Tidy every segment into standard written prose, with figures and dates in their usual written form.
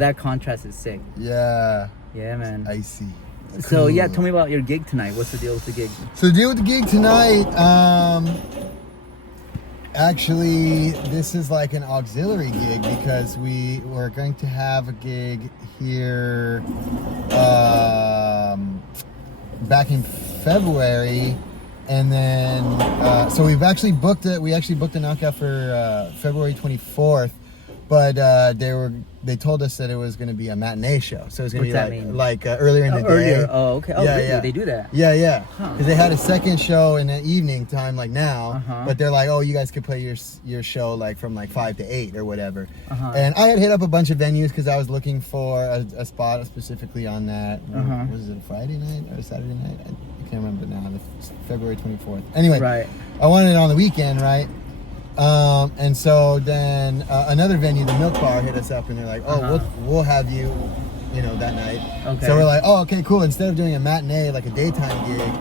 that contrast is sick. Yeah. Yeah, man. Icy. So yeah, tell me about your gig tonight. What's the deal with the gig? So the deal with the gig tonight, actually, this is like an auxiliary gig because we were going to have a gig here back in February, and then so we've actually booked it. We actually booked a knockout for February 24th, but they told us that it was going to be a matinee show, so it was going to be like earlier in the day. Oh, okay. Oh, yeah, really? yeah. They do that? Yeah. Huh. Because they had a second show in the evening time, like now, Uh-huh. but they're like, oh, you guys could play your show like from like 5 to 8 or whatever. Uh-huh. And I had hit up a bunch of venues because I was looking for a spot specifically on that. Uh-huh. Was it a Friday night or a Saturday night? I can't remember now. February 24th. Anyway, Right. I wanted it on the weekend, right? And so then another venue, the Milk Bar, hit us up and they're like, oh, Uh-huh. we'll have you, that night. Okay. So we're like, oh, okay, cool. Instead of doing a matinee, like a daytime gig,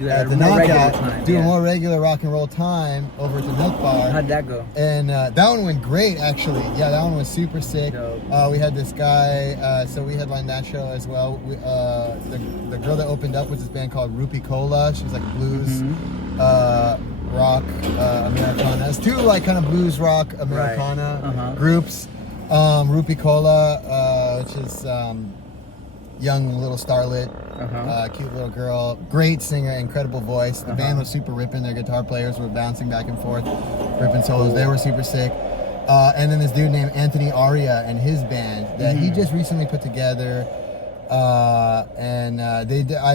Do at the more regular knockout, time, do a yeah. more regular rock and roll time over at the Milk Bar. How'd that go? And that one went great, actually. Yeah, that one was super sick. Dope. We had this guy, so we headlined that show as well. The girl that opened up was this band called Rupi Cola. She's like blues, rock, Americana. It's two like kind of blues rock Americana Right. Uh-huh. groups. Rupi Cola, which is young little starlet, cute little girl, great singer, incredible voice. The band was super ripping. Their guitar players were bouncing back and forth, ripping solos. They were super sick. And then this dude named Anthony Aria and his band that he just recently put together. I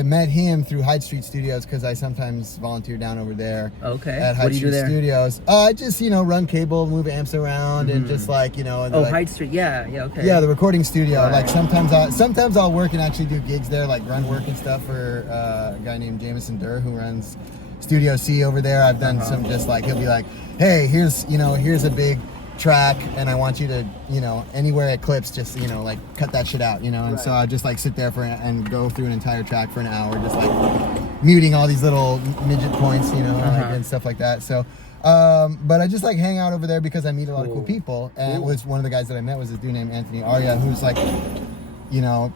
met him through Hyde Street Studios because I sometimes volunteer down over there. Okay. At Hyde What do you Street do there? Studios. I just run cable, move amps around, and just like Oh, like, Hyde Street. Yeah. Okay. yeah, the recording studio. Right. Like sometimes I'll work and actually do gigs there, like run work and stuff for a guy named Jameson Durr who runs Studio C over there. I've done some just like he'll be like, hey, here's a big track and I want you to anywhere it clips just like cut that shit out and so I just like sit there and go through an entire track for an hour just like muting all these little midget points like, and stuff like that. So but I just like hang out over there because I meet a lot of cool people, and it was one of the guys that I met was this dude named Anthony Aria who's like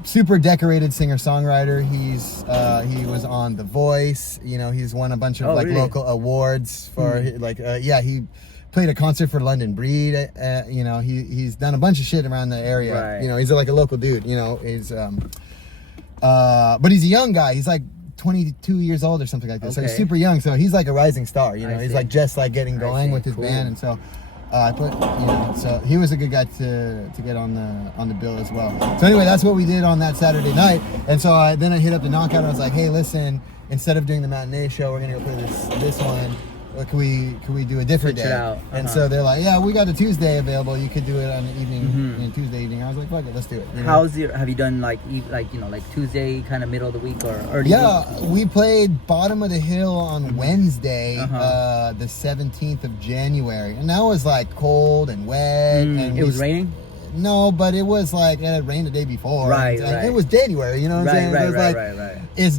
super decorated singer-songwriter. He was on The Voice. He's won a bunch of really? local awards for he played a concert for London Breed. He's done a bunch of shit around the area. Right. He's like a local dude. He's but he's a young guy. He's like 22 years old or something like that. So he's Okay. super young. So he's like a rising star. I He's see. like just like getting going see. with his Cool. band, and so. I put, so he was a good guy to get on the bill as well. So anyway, that's what we did on that Saturday night. And so then I hit up the Knockout and I was like, hey, listen, instead of doing the matinee show, we're gonna go play this one. Or can we do a different Switch it day? out. And so they're like, yeah, we got a Tuesday available. You could do it on the evening, Tuesday evening. I was like, fuck it, let's do it. Have you done like Tuesday, kind of middle of the week or early? Yeah, we played Bottom of the Hill on Wednesday, the 17th of January, and that was like cold and wet. And It was raining? No, but it was like it had rained the day before. Right, and right. It was January, you know what I'm saying? Right, So it's right, like, right. It's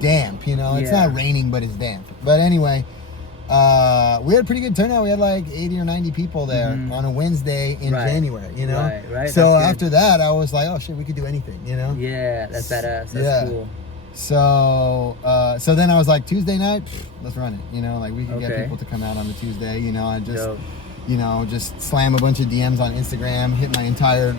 damp, It's Yeah. not raining, but it's damp. But anyway, we had a pretty good turnout. We had like 80 or 90 people there on a Wednesday in Right. January, Right. So That's good. after that, I was like, oh shit, we could do anything, Yeah, that's badass. That's Yeah. cool. So then I was like, Tuesday night, let's run it. Like we could get Okay. people to come out on the Tuesday. I just, Dope. just slam a bunch of DMs on Instagram, hit my entire,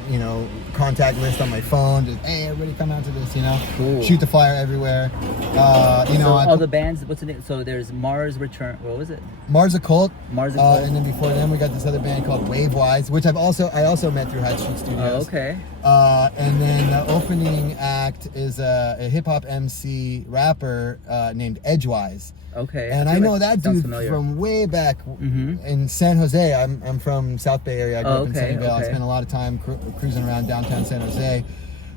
contact list on my phone. Just, hey, everybody come out to this, Cool. Shoot the flyer everywhere. So I all the bands, what's the name? So there's Mars Return. What was it? Mars Occult. Mars Occult. And then before them, we got this other band called Wavewise, which I also met through Hyde Street Studios. Oh, okay. And then the opening act is a hip hop MC rapper named Edgewise. Okay. And I feel know like that sounds dude familiar. from way back in San Jose. I'm from South Bay area. I grew up in Sunnyvale. I spent a lot of time cruising around downtown San Jose.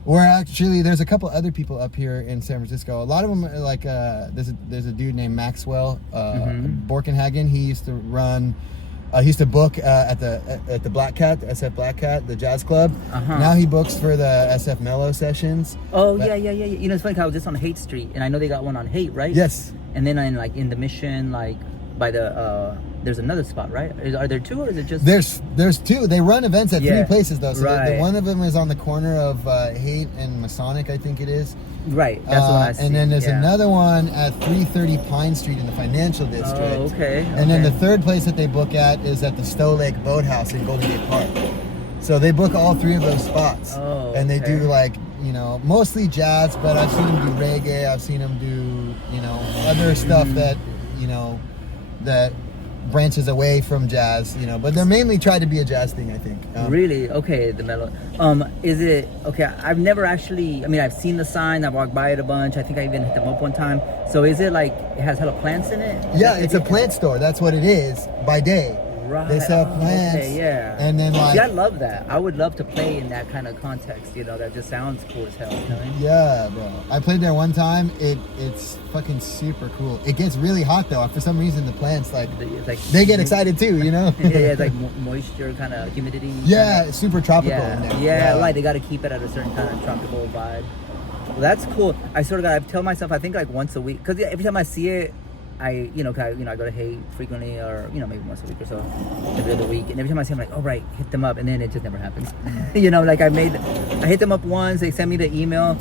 Where actually, there's a couple other people up here in San Francisco. A lot of them are like there's a dude named Maxwell Borkenhagen. He used to run. He used to book at the Black Cat, the SF Black Cat, the jazz club. Now he books for the SF Mellow sessions. Oh, yeah. It's funny 'cause I was just on Hate Street, and I know they got one on Hate, right? Yes. And then in the Mission, by the there's another spot, right? Are there two, or is it just There's two. They run events at Yeah, three places though. So right. one of them is on the corner of Haight and Masonic, I think it is. right? That's the one I see. And then there's yeah. another one at 330 Pine Street in the financial district. Oh, okay. And then the okay. third place that they book at is at the Stowe Lake Boathouse in Golden Gate Park. So they book all three of those spots. Oh, and they okay. do like, you know, mostly jazz, but I've seen them do reggae. I've seen them do, you know, other stuff that, you know, that branches away from jazz, you know, but they're mainly tried to be a jazz thing, I think. Really? Okay, the mellow. Is it okay? I've never actually. I mean, I've seen the sign. I've walked by it a bunch. I think I even hit them up one time. So is it like it has hella plants in it? Yeah, it's a plant store. That's what it is by day. Right. They sell Oh, plants. okay, yeah. And then like, See, I love that. I would love to play in that kind of context. You know, that just sounds cool as hell. You know what I mean? yeah, bro. I played there one time. It's fucking super cool. It gets really hot though. For some reason, the plants like It's like they get excited too. You know? yeah, it's like moisture, kind of humidity. yeah, kinda. it's super tropical Yeah, in there. yeah, like they got to keep it at a certain kind of tropical vibe. Well, that's cool. I sort of got. I tell myself I think like once a week because every time I see it, I I go to Haight frequently, or maybe once a week or so, every other week. And every time I see, I'm like, oh right, hit them up, and then it just never happens. Like I hit them up once. They send me the email,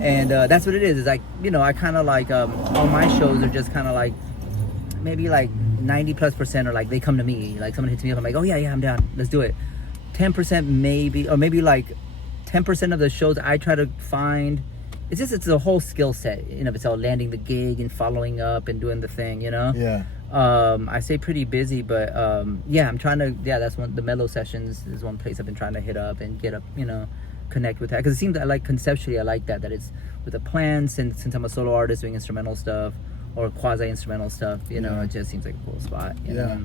and that's what it is. It's like I kind of like all my shows are just kind of like maybe like 90+% are like they come to me. Like someone hits me up, I'm like, oh yeah, I'm down, let's do it. 10% maybe, or maybe like 10% of the shows I try to find. It's a whole skill set in of itself, landing the gig and following up and doing the thing, Yeah. I stay pretty busy, but I'm trying to. Yeah, that's one. The mellow sessions is one place I've been trying to hit up and get up, connect with that, because it seems that conceptually I like that it's with a plan. Since I'm a solo artist doing instrumental stuff or quasi instrumental stuff, it just seems like a cool spot. You know?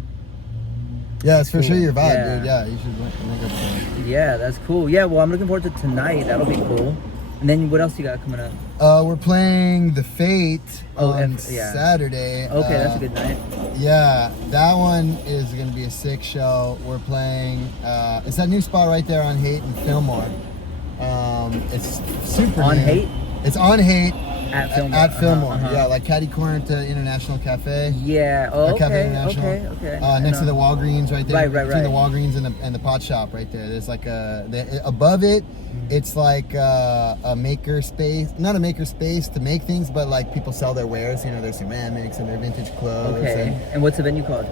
Yeah, it's for sure Cool. your vibe, Yeah. dude. Yeah, you should link up there. Yeah, that's cool. Yeah, well, I'm looking forward to tonight. That'll be cool. And then what else you got coming up? We're playing The Fate on yeah. Saturday. Okay, that's a good night. Yeah, that one is going to be a sick show. We're playing, it's that new spot right there on Haight and Fillmore. It's super On new. Haight? It's on Haight. At Fillmore. At Fillmore, Uh-huh. yeah, like catty corner to International Cafe. Yeah. Oh, Cafe okay. International. Okay. Next to the Walgreens, right there. Right. Between the Walgreens and the pot shop, right there. There's like above it. It's like a maker space, not a maker space to make things, but like people sell their wares. Their ceramics and their vintage clothes. Okay. And what's the venue called?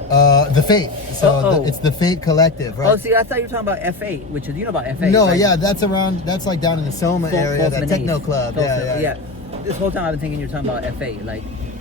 The Fate. So Oh. it's the Fate Collective, right? Oh, see, I thought you were talking about F8, which is about F8. No, right? yeah, that's like down in the Soma area, that techno club. Yeah. This whole time I've been thinking you're talking about F8,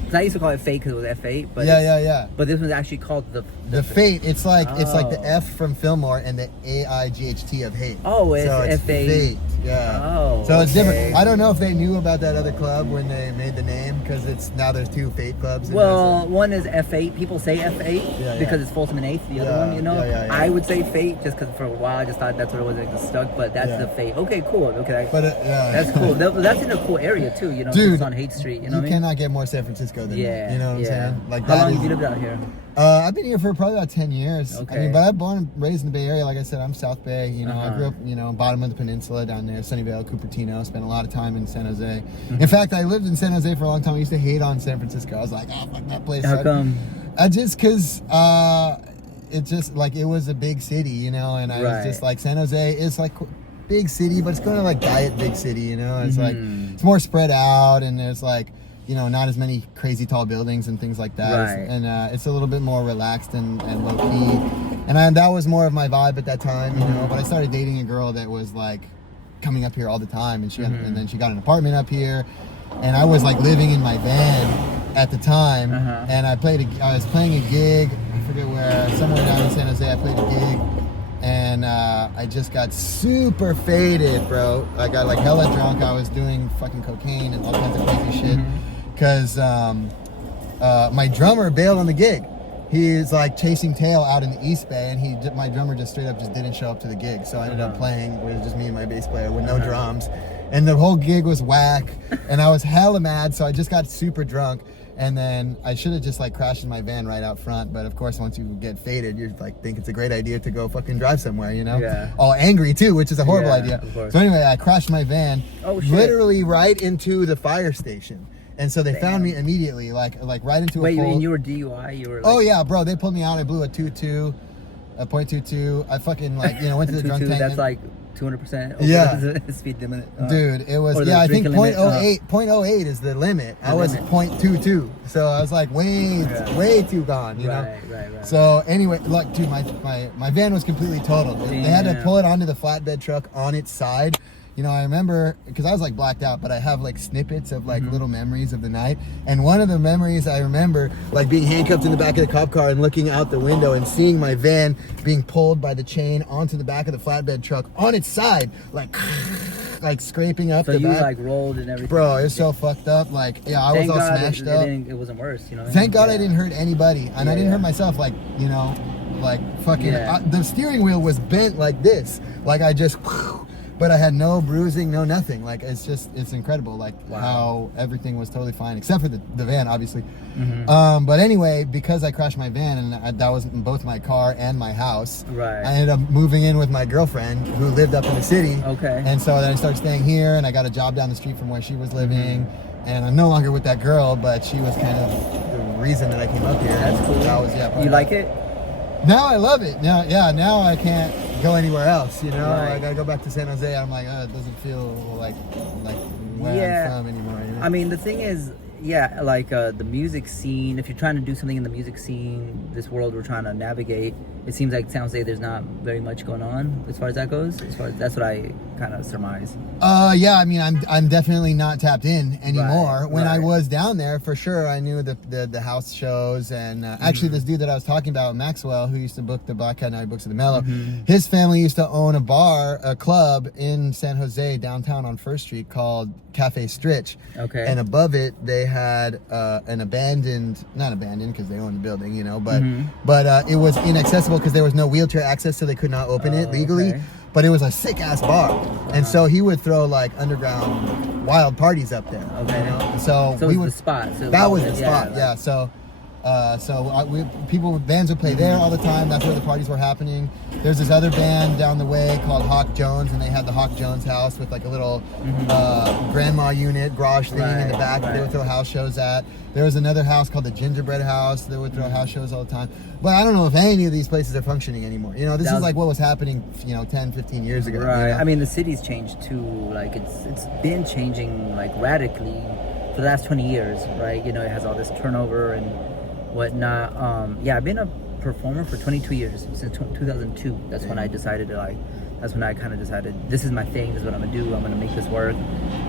cause I used to call it Fate because it was F8, but yeah. But this one's actually called The Fate. It's like the Oh. F from Fillmore and the AIGHT of Haight. Oh, it's so it's F8. Fate. Yeah. Oh, So it's okay. different. I don't know if they knew about that other club when they made the name, because now there's two Fate clubs. Well, one is F8. People say F8 Yeah, because yeah. it's Folsom and 8th. The other Yeah, one, yeah. I would say Fate just because for a while I just thought that's what it was. It just stuck, but that's Yeah. the Fate. Okay, cool. Okay, But yeah. that's cool. That's in a cool area too. Dude, it's on Haight Street. You know you what I mean? cannot get more San Francisco than Yeah. that. You know what I'm yeah. saying? Like How that long is- have you lived out here? I've been here for probably about 10 years. Okay. I mean, but I'm born and raised in the Bay Area. Like I said, I'm South Bay. I grew up, bottom of the peninsula down there, Sunnyvale, Cupertino. Spent a lot of time in San Jose. Mm-hmm. In fact, I lived in San Jose for a long time. I used to hate on San Francisco. I was like, oh, fuck that place. How come? Because it just, like, it was a big city, and I was Right. just like, San Jose is like big city, but it's kind of like diet big city, It's like, Mhm. it's more spread out, and there's like, not as many crazy tall buildings and things like that. Right. And it's a little bit more relaxed and low key. And that was more of my vibe at that time, But I started dating a girl that was like coming up here all the time, and and then she got an apartment up here, and I was like living in my van at the time, and I was playing a gig. I forget where, somewhere down in San Jose. I played a gig. And I just got super faded, bro. I got like hella drunk. I was doing fucking cocaine and all kinds of crazy shit. Because my drummer bailed on the gig. He's like chasing tail out in the East Bay, and my drummer just straight up just didn't show up to the gig. So I ended up playing with just me and my bass player with no drums. And the whole gig was whack. And I was hella mad, so I just got super drunk. And then I should have just like crashed in my van right out front. But of course, once you get faded, you're like, think it's a great idea to go fucking drive somewhere, Yeah. All angry too, which is a horrible Yeah, idea. of course. So anyway, I crashed my van Oh, shit. literally right into the fire station. And so they found me immediately, like right into Wait, a pole. and you were DUI? You were like, Oh yeah, bro, they pulled me out. I blew a 2.2, a .22. I fucking like, you know, went to the drunk tank. That's like 200% over Yeah. the speed limit. Dude, it was, or the yeah, I think drinking limit, 0.08 is the limit. I was limit. .22. So I was like way too gone, you know? Right. So anyway, look, dude, my van was completely totaled. They had to pull it onto the flatbed truck on its side. You know, I remember, because I was like blacked out, but I have like snippets of like little memories of the night. And one of the memories I remember, like being handcuffed in the back of the cop car and looking out the window and seeing my van being pulled by the chain onto the back of the flatbed truck on its side, like scraping up So the you back. like rolled and everything. Bro, it was so fucked up. Like, yeah, I was all smashed up. It wasn't worse, you know. Thank God I didn't hurt anybody, and I didn't hurt myself. Like, you know, like fucking. The steering wheel was bent like this. Like I just. But I had no bruising, no nothing. Like it's incredible. Like how everything was totally fine, except for the van, obviously. But anyway, because I crashed my van and that was in both my car and my house. Right. I ended up moving in with my girlfriend who lived up in the city. Okay. And so then I started staying here, and I got a job down the street from where she was living. And I'm no longer with that girl, but she was kind of the reason that I came up here. That's cool. That was You like it? Now I love it. Now I can't go anywhere else, you know. Right. I gotta go back to San Jose. I'm like, it doesn't feel like where I'm from anymore, you know? I mean, the thing is, like the music scene, if you're trying to do something in the music scene, this world we're trying to navigate, it seems like San Jose there's not very much going on as far as that goes. That's what I kind of surmise. Yeah, I mean, I'm definitely not tapped in anymore. Right, when I was down there, for sure, I knew the house shows, and actually this dude that I was talking about, Maxwell, who used to book the Black Cat Night Books of the Mellow, his family used to own a club in San Jose downtown on First Street called Cafe Stritch. Okay. And above it, they had an not abandoned because they owned the building, you know, but it was inaccessible because there was no wheelchair access, so they could not open it legally. Okay. But it was a sick ass bar, and so he would throw like underground wild parties up there. Okay. You know? So it we was would. the spot. So That was the spot. like- Yeah. So. Bands would play there all the time. That's where the parties were happening. There's this other band down the way called Hawk Jones, and they had the Hawk Jones house with like a little grandma unit garage thing in the back that they would throw house shows at. There was another house called the Gingerbread House. They would throw house shows all the time. But I don't know if any of these places are functioning anymore. You know, this is like what was happening, 10, 15 years ago. Right. You know? I mean, the city's changed too. Like it's been changing like radically for the last 20 years, right? You know, it has all this turnover and whatnot. I've been a performer for 22 years, since 2002. That's when I decided that's when I kind of decided this is my thing, this is what I'm gonna do, I'm gonna make this work.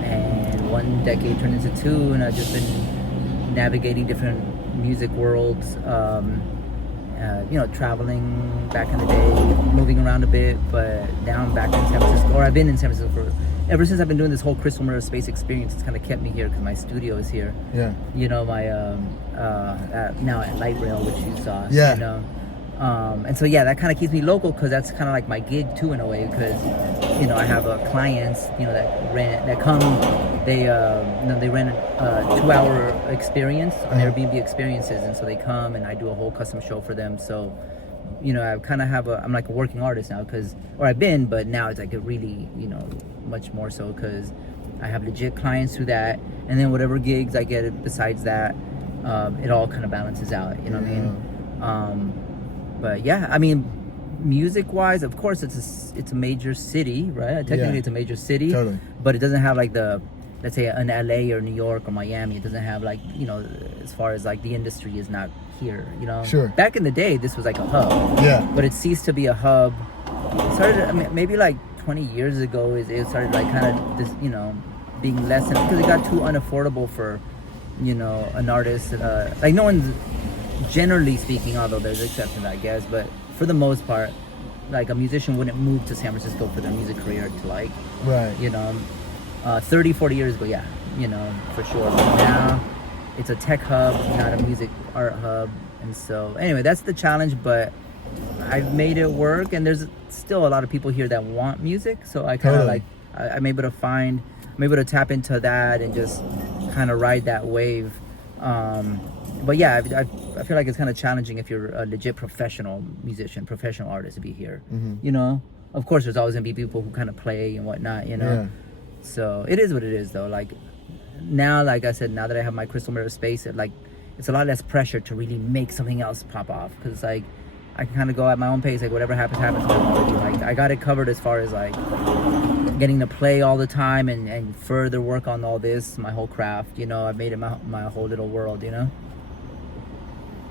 And one decade turned into two, and I've just been navigating different music worlds, traveling back in the day, moving around a bit, but now I'm back in San Francisco, or I've been in San Francisco ever since I've been doing this whole Crystal Mirror Space experience. It's kind of kept me here because my studio is here. Yeah. You know, my now at Light Rail, which you saw. Yeah. You know, and so that kind of keeps me local because that's kind of like my gig too in a way, because I have clients that come, they rent a 2-hour experience on Airbnb experiences, and so they come and I do a whole custom show for them. So I kind of I'm like a working artist now, I've been, but now it's like a really much more so because I have legit clients through that, and then whatever gigs I get besides that, it all kind of balances out, you know what I mean? But I mean, music wise, of course it's a major city, right? Technically it's a major city, totally. But it doesn't have like let's say an LA or New York or Miami. It doesn't have like, as far as like the industry is not here, Sure. Back in the day this was like a hub, but it ceased to be a hub. It started, maybe like 20 years ago, it started like kind of this, being less, because it got too unaffordable for an artist, like no one's, generally speaking, although there's exceptions I guess, but for the most part, like a musician wouldn't move to San Francisco for their music career to like, right, 30, 40 years ago, for sure. But now it's a tech hub, not a music art hub. And so anyway, that's the challenge, but I've made it work, and there's still a lot of people here that want music, so I kind of like I'm able to tap into that and just kind of ride that wave. But I feel like it's kind of challenging if you're a legit professional musician, professional artist, to be here. Of course there's always gonna be people who kind of play and whatnot, So it is what it is, though. Like now, like I said, now that I have my crystal mirror space, it's a lot less pressure to really make something else pop off, because like I can kind of go at my own pace, like whatever happens. I'm already, like, I got it covered as far as like getting to play all the time and further work on all this, my whole craft. You know, I've made it my whole little world. You know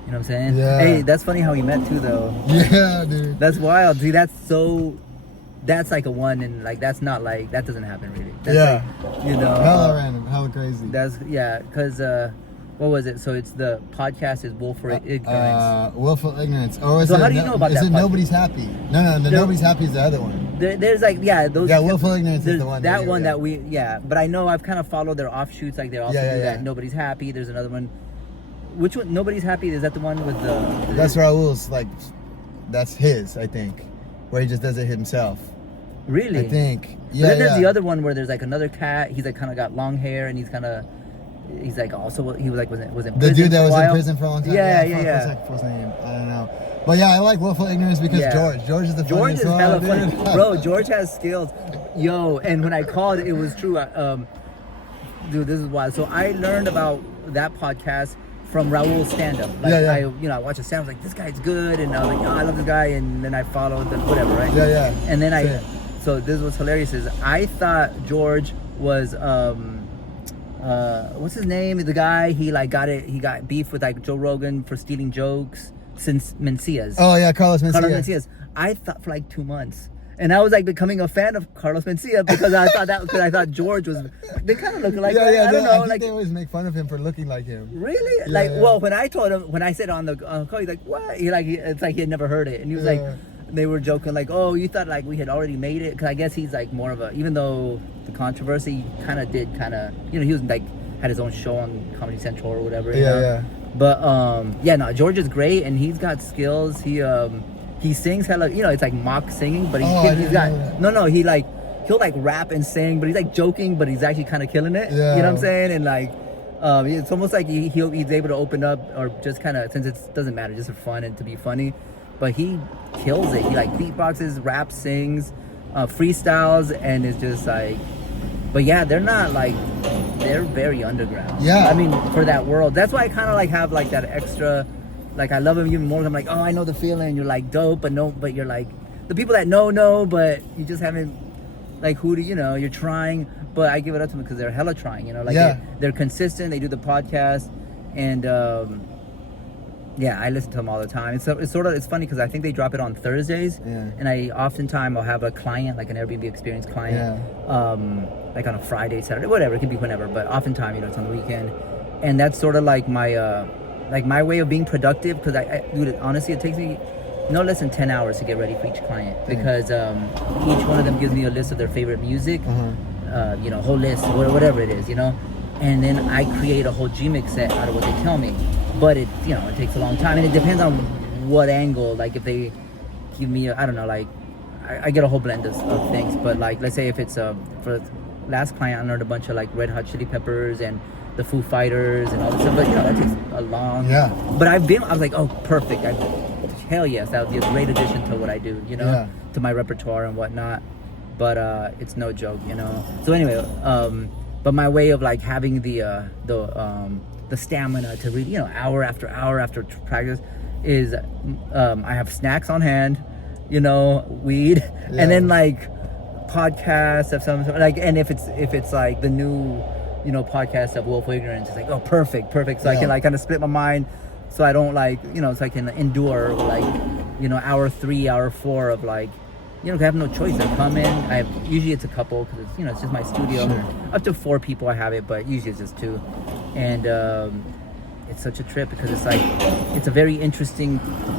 what I'm saying? Yeah. Hey, that's funny how we met too, though. Yeah, dude. That's wild. See, that's like a one, and like that's not like, that doesn't happen really. That's Yeah. like, you know, Hella random, hella crazy. that's, yeah, because what was it? So it's the podcast is Willful Ignorance. Willful Ignorance. Or is So it, how do you know about is that it podcast? Nobody's Happy? No, There- Nobody's Happy is the other one. There's like, yeah, those. Yeah, Willful Ignorance is there's the one. That yeah, one yeah. that we, yeah. But I know I've kind of followed their offshoots. Like they also Yeah, do yeah, that. yeah. Nobody's Happy. There's another one. Which one? Nobody's Happy. Is that the one with the? That's Raul's, like, that's his, I think. Where he just does it himself. Really? I think. But Yeah, then there's yeah. the other one where there's like another cat. He's like kind of got long hair, and he's like also, he was like was in The prison dude that for a was while. in prison for a long time. Yeah. What's his name? I don't know. But yeah, I like Willful Ignorance because Yeah. George is the George is funniest one, hella dude. funny, bro. George has skills, yo. And when I called, it was true. Dude, this is wild. So I learned about that podcast from Raul's stand-up. Like Yeah. I watched a stand-up, like, this guy's good, and I was like, oh, I love this guy, and then I followed the whatever, right? Yeah. And then Same. so this was hilarious. Is I thought George was what's his name? The guy he got beef with like Joe Rogan for stealing jokes since Mencias. Oh yeah, Carlos Mencia. Carlos Mencias. I thought for like 2 months. And I was like becoming a fan of Carlos Mencia because I thought George was. They kind of look like. Yeah, I don't know. I think Like, they always make fun of him for looking like him. really? Yeah, Like, yeah. well, when I said on the call, he's like, what? It's like he had never heard it, and he was like, Yeah. they were joking like, oh, you thought like we had already made it, because I guess he's like more of a, even though the controversy kind of he was like had his own show on Comedy Central or whatever. you know? Yeah. But no, George is great, and he's got skills. He sings hella, it's like mock singing, but Oh, I he's didn't got know that. no, he'll like rap and sing, but he's like joking, but he's actually kind of killing it. Yeah. You know what I'm saying? And like it's almost like he's able to open up, or just kind of, since it doesn't matter, just for fun and to be funny. But he kills it. He like beatboxes, raps, sings, freestyles, and it's just like. But yeah, they're not like, they're very underground. Yeah. I mean, for that world. That's why I kind of like have like that extra, like I love him even more. I'm like, oh, I know the feeling. You're like dope, but you're like, the people that know, but you just haven't, like, you're trying. But I give it up to them because they're hella trying, like Yeah. they're consistent. They do the podcast, and yeah, I listen to them all the time. It's funny because I think they drop it on Thursdays, Yeah. and I'll have a client, like an Airbnb experience client, like on a Friday, Saturday, whatever, it could be whenever, but oftentimes, it's on the weekend, and that's sort of like my way of being productive, because dude, honestly, it takes me no less than 10 hours to get ready for each client, because each one of them gives me a list of their favorite music, whole list, whatever it is, and then I create a whole G-Mix set out of what they tell me. But it takes a long time, and it depends on what angle. Like if they give me, I don't know, like I get a whole blend of things. But like, let's say if it's for last client, I learned a bunch of like Red Hot Chili Peppers and the Foo Fighters and all this stuff. But that takes a long. Yeah. But I was like, oh, perfect. Hell yes, that would be a great addition to what I do. Yeah. To my repertoire and whatnot. But it's no joke, So anyway, but my way of like having the stamina to read, hour after hour after practice, is I have snacks on hand, weed, and then like podcasts of some like, and if it's like the new, podcast of Willful Ignorance, it's like, oh, perfect. So I can like kind of split my mind, so I don't like, so I can endure like, hour 3, hour 4 of like, I have no choice. I come in. Usually it's a couple, because it's it's just my studio. Sure. Up to 4 people I have it, but usually it's just 2. And it's such a trip, because it's like, it's a very interesting.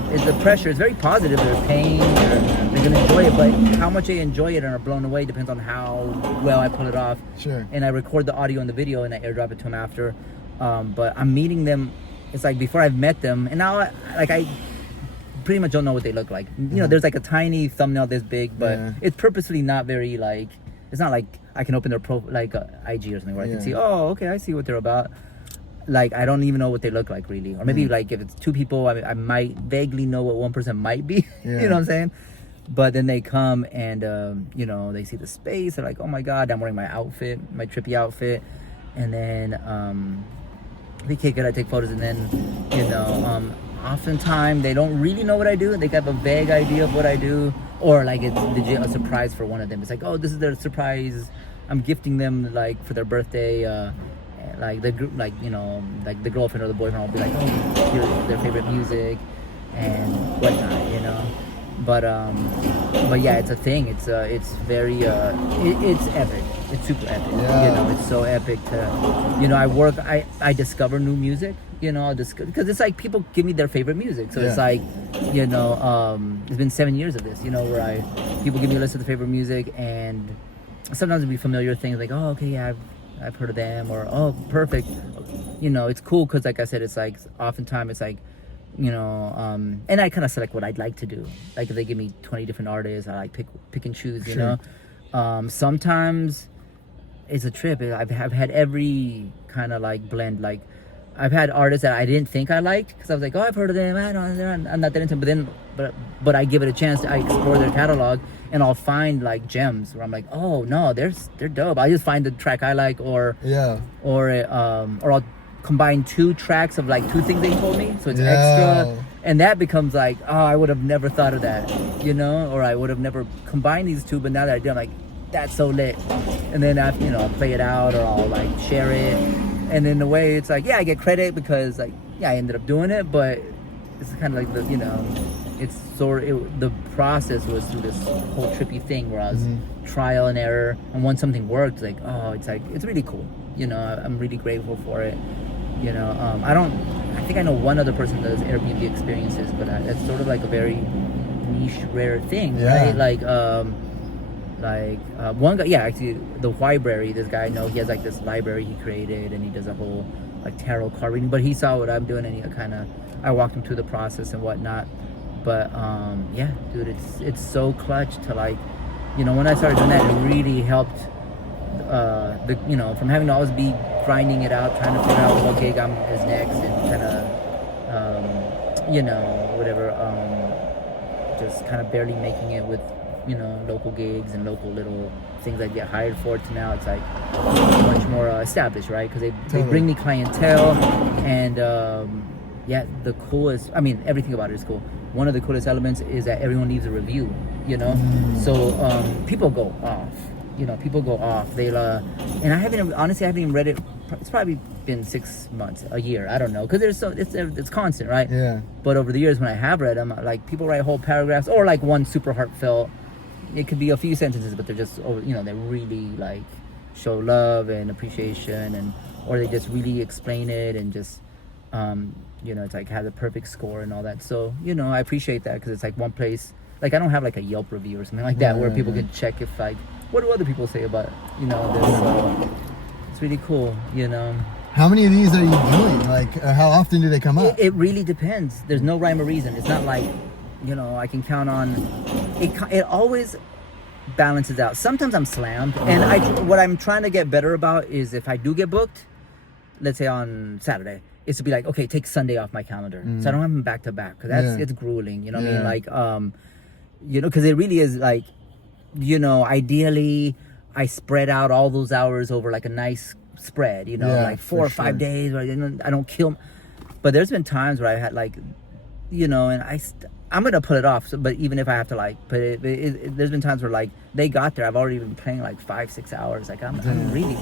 The pressure is very positive. They're paying. They're gonna enjoy it, but how much they enjoy it and are blown away depends on how well I pull it off. Sure. And I record the audio and the video, and I airdrop it to them after. But I'm meeting them. It's like before I've met them, and now I pretty much don't know what they look like. There's like a tiny thumbnail this big, but it's purposely not very like. It's not like I can open their IG or something where I can see. Oh, okay, I see what they're about. Like I don't even know what they look like really, or maybe like if it's 2 people, I might vaguely know what one person might be. Yeah. You know what I'm saying? But then they come and they see the space. They're like, oh my god, I'm wearing my outfit, my trippy outfit. and then we kick it. I take photos, and then oftentimes they don't really know what I do. They have a vague idea of what I do, or like it's legit a surprise for one of them. It's like, oh, this is their surprise. I'm gifting them like for their birthday. Like the group, like like the girlfriend or the boyfriend will be like, oh, here's their favorite music and whatnot. But yeah, it's a thing. It's very it's epic. It's super epic. Yeah. It's so epic to I discover new music. Because it's like people give me their favorite music. So it's like it's been 7 years of this. Where people give me a list of the favorite music, and sometimes it'll be familiar things like, oh, okay, yeah, I've heard of them, or oh, perfect. It's cool because like I said, it's like oftentimes it's like and I kind of select what I'd like to do. Like if they give me 20 different artists, I like pick and choose. Sure. Sometimes it's a trip. I've had every kind of like blend. Like I've had artists that I didn't think I liked because I was like, oh, I've heard of them. I'm not that into them. But I give it a chance. I explore their catalog, and I'll find like gems where I'm like, oh no, they're dope. I just find the track I like, or I'll combine 2 tracks of like 2 things they told me, so it's extra, and that becomes like, oh, I would have never thought of that, or I would have never combined these 2, but now that I do, I'm like, that's so lit. And then I'll play it out, or I'll like share it, and in a way it's like, yeah, I get credit because like, yeah, I ended up doing it, but it's kind of like it's the process was through this whole trippy thing where I was trial and error, and once something worked, like, oh, it's really cool. I'm really grateful for it. I think I know one other person that does Airbnb experiences, but it's sort of like a very niche, rare thing, right? Like one guy, actually, the Library, this guy I know, he has like this library he created, and he does a whole like tarot card reading, but he saw what I'm doing, and I walked him through the process and whatnot. But yeah, dude, it's so clutch to like, when I started doing that, it really helped from having to always be grinding it out, trying to figure out what gig is next, and kind of whatever, just kind of barely making it with local gigs and local little things I get hired for, to now it's like much more established, right? Because they bring me clientele, and yeah, the coolest, I mean, everything about it is cool. One of the coolest elements is that everyone leaves a review, so people go off. People go off. And I haven't even read it. It's probably been 6 months, a year. I don't know, because it's constant, right? Yeah. But over the years, when I have read them, like people write whole paragraphs, or like one super heartfelt. It could be a few sentences, but they're just, they really like show love and appreciation, or they just really explain it, and just, it's like has a perfect score and all that. So I appreciate that, because it's like one place. Like I don't have like a Yelp review or something like that where people can check if like, what do other people say about this? It's really cool. How many of these are you doing? Like how often do they come up? It really depends. There's no rhyme or reason. It's not like I can count on it. It always balances out. Sometimes I'm slammed, and what I'm trying to get better about is if I do get booked, let's say on Saturday, is to be like, okay, take Sunday off my calendar, so I don't have them back to back, because it's grueling. What I mean? Like because it really is like, ideally I spread out all those hours over like a nice spread, like 4 or 5 days, or I don't kill. But there's been times where I had like, and I'm gonna pull it off. But even if I have to like put it, there's been times where like they got there, I've already been playing like 5-6 hours. Like I'm really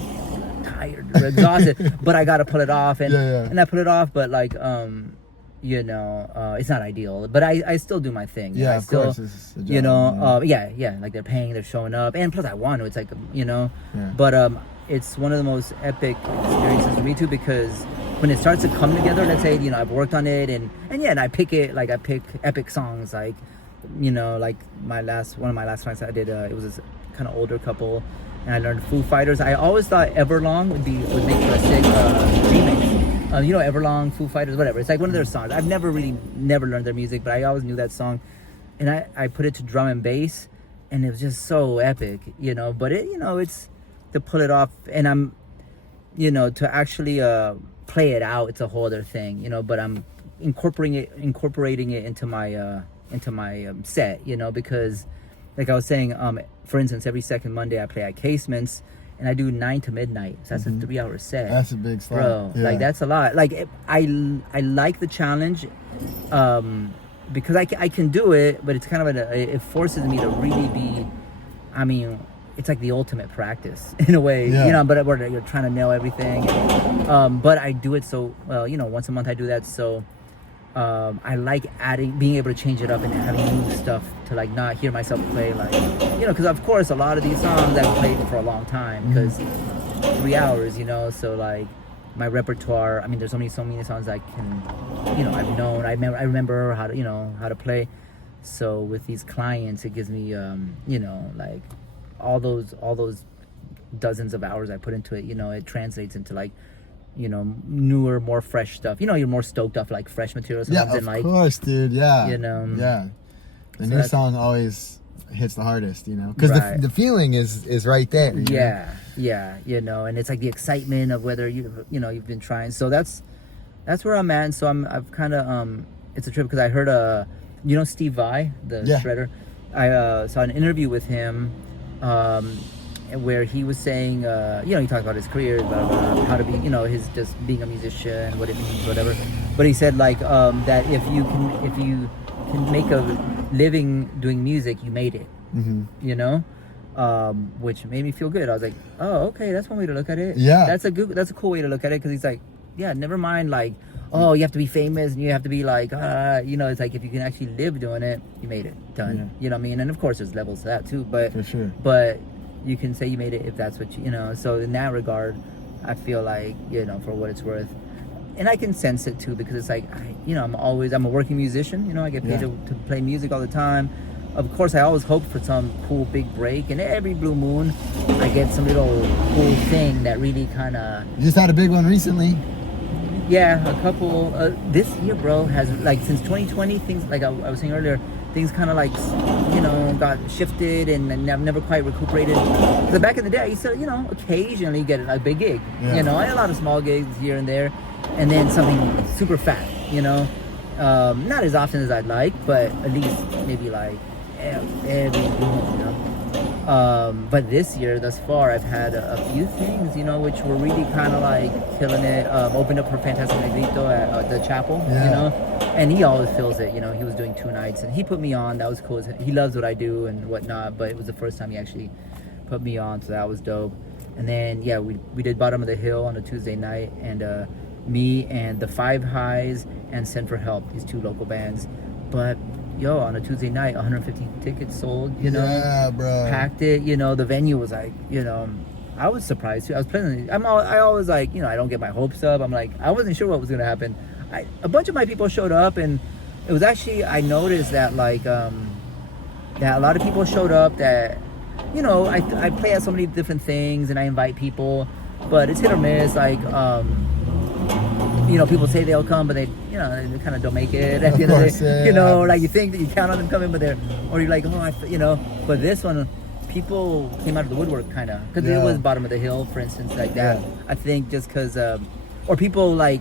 tired, exhausted, but I gotta pull it off, and I put it off. But like it's not ideal, but I still do my thing. Yeah, I still, of course, it's a job, like they're paying, they're showing up, and plus I want to. It's like but it's one of the most epic experiences for me too, because when it starts to come together, let's say I've worked on it, and I pick it, like I pick epic songs, like like one of my last clients I did, it was this kind of older couple, and I learned Foo Fighters. I always thought Everlong would make for a sick remix. Everlong, Foo Fighters, whatever. It's like one of their songs. I've never learned their music, but I always knew that song, and I put it to drum and bass, and it was just so epic, But it's to pull it off, and I'm, to actually play it out. It's a whole other thing, But I'm incorporating it into my set, because, like I was saying, for instance, every second Monday I play at Casements. and I do 9 to midnight. So that's a 3-hour set. That's a big slot. Bro, Yeah. like that's a lot. Like I like the challenge, because I can do it, but it's kind of it forces me to really be. I mean, it's like the ultimate practice in a way, Yeah. you know. But where you're trying to nail everything. But I do it so well, you know. Once a month I do that, so I like being able to change it up and having new stuff to like not hear myself play, like, you know, because of course a lot of these songs I've played for a long time, because 3 hours, you know, so like my repertoire, I mean, there's so many songs I can, you know, I've known, I remember how to, you know, how to play. So with these clients, it gives me, you know, like all those dozens of hours I put into it, you know, it translates into like, you know, newer, more fresh stuff. You know, you're more stoked off like fresh materials. Yeah, of like, course, dude. Yeah. you know, Yeah. The so new that's- song always hits the hardest, you know, because Right. the feeling is right there. you know? yeah, you know, and it's like the excitement of whether you know you've been trying. So that's where I'm at. And so I've kind of it's a trip because I heard you know, Steve Vai, the Yeah. shredder. I saw an interview with him, where he was saying, you know, he talked about his career, about how to be, you know, his just being a musician, what it means, whatever. But he said like that if you can make a living doing music, you made it. You know, which made me feel good. I was like, oh, okay, that's one way to look at it. Yeah. that's a cool way to look at it, because he's like, yeah, never mind like, oh, you have to be famous and you have to be like, you know, it's like if you can actually live doing it, you made it, done. Yeah. You know what I mean? And of course there's levels to that too, but For sure. but you can say you made it if that's what you know. So in that regard, I feel like, you know, for what it's worth, and I can sense it too, because it's like, you know, I'm a working musician, you know, I get paid Yeah. to play music all the time. Of course, I always hope for some cool big break, and every blue moon, I get some little cool thing that really kind of, You just had a big one recently. yeah, a couple. This year, bro, has like since 2020, things like I was saying earlier, things kind of like, you know, got shifted and I've never quite recuperated. Because back in the day, I used to, you know, occasionally get a big gig. Yeah. You know, I had a lot of small gigs here and there, and then something super fat. You know, not as often as I'd like, but at least maybe like every month, you know. But this year, thus far, I've had a few things, you know, which were really kind of like killing it. Opened up for Fantastic Negrito at the chapel, Yeah. you know, and he always feels it, you know. He was doing 2 nights, and he put me on. That was cool. He loves what I do and whatnot, but it was the first time he actually put me on, so that was dope. And then, yeah, we did Bottom of the Hill on a Tuesday night, and me and the Five Highs and Send for Help, these 2 local bands. But yo, on a Tuesday night, 150 tickets sold, you know. Yeah, bro. Packed it, you know. The venue was like, you know, I was surprised too. I was pleasantly, I always like, you know, I don't get my hopes up. I'm like, I wasn't sure what was gonna happen. A bunch of my people showed up, and it was actually, I noticed that like that a lot of people showed up that, you know, I play at so many different things and I invite people, but it's hit or miss. Like you know, people say they'll come, but they, you know, they kind of don't make it at the end of the day. You know, like you think that you count on them coming, but or you're like, oh, you know. But this one, people came out of the woodwork, kind of, because Yeah. it was Bottom of the Hill, for instance, like that. Yeah. I think just because, or people like,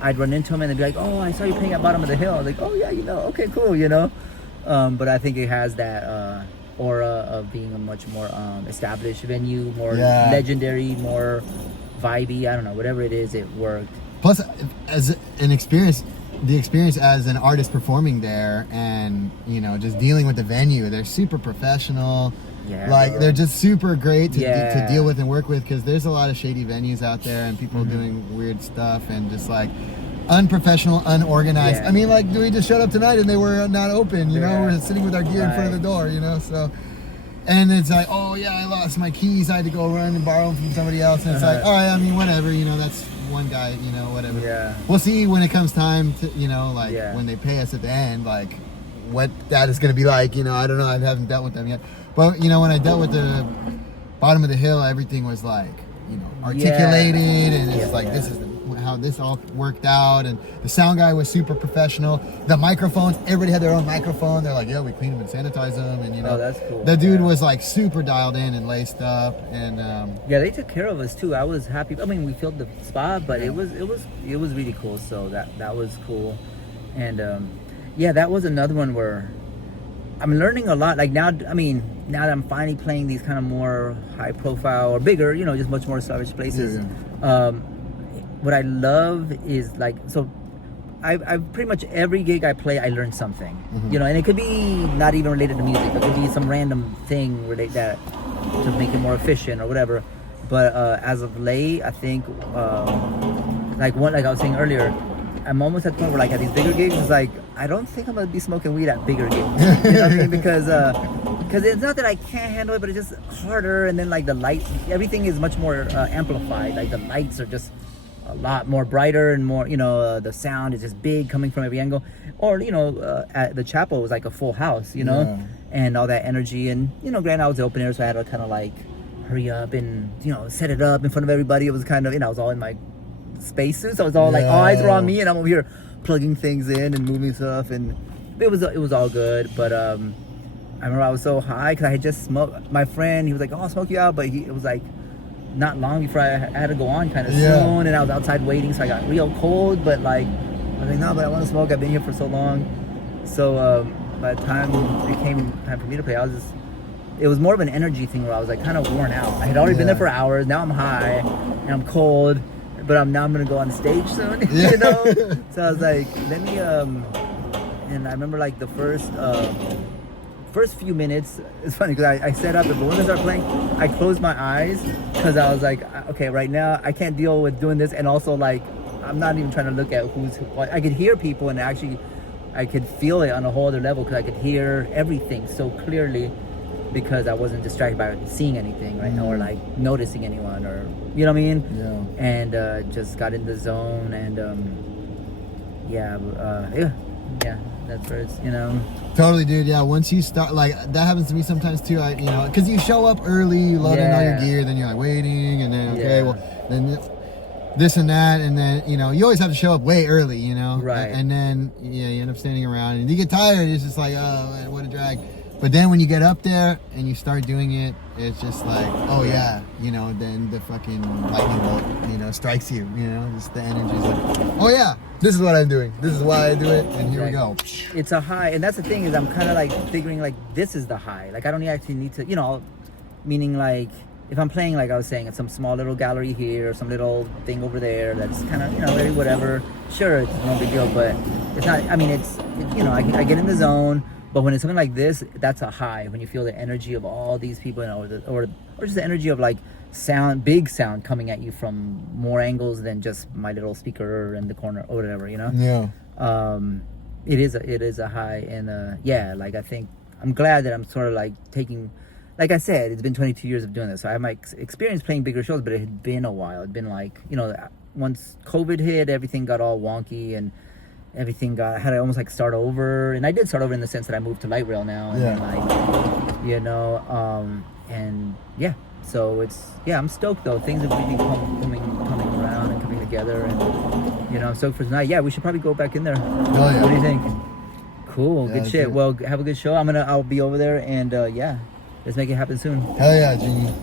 I'd run into them and they'd be like, oh, I saw you playing at Bottom of the Hill. I was like, oh yeah, you know, okay, cool, you know. But I think it has that aura of being a much more established venue, more Yeah. legendary, more vibey. I don't know, whatever it is, it worked. Plus, as an experience, the experience as an artist performing there, and you know, just dealing with the venue, they're super professional. Yeah, Like bro. they're just super great to Yeah. deal with and work with, because there's a lot of shady venues out there and people Mm-hmm. doing weird stuff and just like unprofessional, unorganized. Yeah. I mean, like we just showed up tonight and they were not open. You know, Yeah. we're sitting with our gear in front of the door. You know, so. And it's like, oh yeah, I lost my keys. I had to go run and borrow them from somebody else. And it's like, oh, I mean, whatever. You know, that's one guy. You know, whatever. Yeah. We'll see when it comes time to, you know, like Yeah. when they pay us at the end, like what that is going to be like. You know, I don't know. I haven't dealt with them yet. But you know, when I dealt with the Bottom of the Hill, everything was like, you know, articulated, and it's Yeah, like yeah. this is how this all worked out. And the sound guy was super professional. The microphones, everybody had their own microphone. They're like, yeah, we clean them and sanitize them, and you know, Oh, that's cool. the dude Yeah. was like super dialed in and laced up, and Yeah, they took care of us too. I was happy. I mean, we filled the spot, but it was really cool. So that was cool, and yeah, that was another one where I'm learning a lot. Like now, I mean, now that I'm finally playing these kind of more high profile or bigger, you know, just much more established places. What I love is like, so I pretty much every gig I play, I learn something, you know, and it could be not even related to music. It could be some random thing related that to make it more efficient or whatever. But as of late, I think like I was saying earlier, I'm almost at the point where like at these bigger gigs, it's like I don't think I'm gonna be smoking weed at bigger gigs. You know what I mean? Because it's not that I can't handle it, but it's just harder. And then like the light, everything is much more amplified. Like the lights are just a lot more brighter and more, you know, the sound is just big coming from every angle. Or, you know, at the chapel it was like a full house, you know, and all that energy. And, you know, granted I was the open air, so I had to kind of like hurry up and, you know, set it up in front of everybody. It was kind of, you know, I was all in my spacesuits. So I was all like, all eyes were on me, and I'm over here plugging things in and moving stuff. And it was all good. But I remember I was so high because I had just smoked. My friend, he was like, oh, I'll smoke you out. But it was like, not long before I had to go on kind of soon, and I was outside waiting, so I got real cold, but like I was like, no, but I want to smoke, I've been here for so long. So by the time it came time for me to play, it was more of an energy thing where I was like kind of worn out. I had already been there for hours, now I'm high and I'm cold, but now I'm gonna go on stage soon. You know, so I was like, let me and I remember like the first few minutes, it's funny because I set up, and when I started playing, I closed my eyes because I was like, okay, right now I can't deal with doing this, and also like I'm not even trying to look at who's what. I could hear people, and actually I could feel it on a whole other level because I could hear everything so clearly because I wasn't distracted by seeing anything right now or like noticing anyone, or you know what I mean? Yeah. And just got in the zone, and yeah. That's where it's, you know. Totally, dude. Yeah, once you start, like that happens to me sometimes too. You know, because you show up early, you load in all your gear, then you're like waiting, and then well, then this and that, and then you know you always have to show up way early, you know. Right. And then you end up standing around, and you get tired. It's just like, oh, man, what a drag. But then when you get up there and you start doing it, it's just like, oh yeah, you know, then the fucking lightning bolt, you know, strikes you, you know, just the energy's like, oh yeah, this is what I'm doing. This is why I do it, and here we go. It's a high, and that's the thing is I'm kind of like figuring like this is the high. Like I don't actually need to, you know, meaning like if I'm playing, like I was saying, at some small little gallery here or some little thing over there that's kind of, you know, very whatever. Sure, it's no big deal, but it's not, I mean, it's you know, I get in the zone. But when it's something like this, that's a high. When you feel the energy of all these people, you know, or just the energy of like sound, big sound coming at you from more angles than just my little speaker in the corner or whatever, you know. Yeah. It is a high, and yeah, like I think I'm glad that I'm sort of like taking, like I said, it's been 22 years of doing this, so I have my experience playing bigger shows, but it had been a while. It'd been like, you know, once COVID hit, everything got all wonky and everything I had to almost like start over, and I did start over in the sense that I moved to light rail now, and then like, you know, and yeah, so I'm stoked though. Things have really coming around and coming together, and you know, I'm stoked for tonight. Yeah, we should probably go back in there. Oh yeah. What do you think? Cool, Yeah, good shit. it. Well, have a good show. I'll be over there, and yeah, let's make it happen soon. Hell yeah, Genie.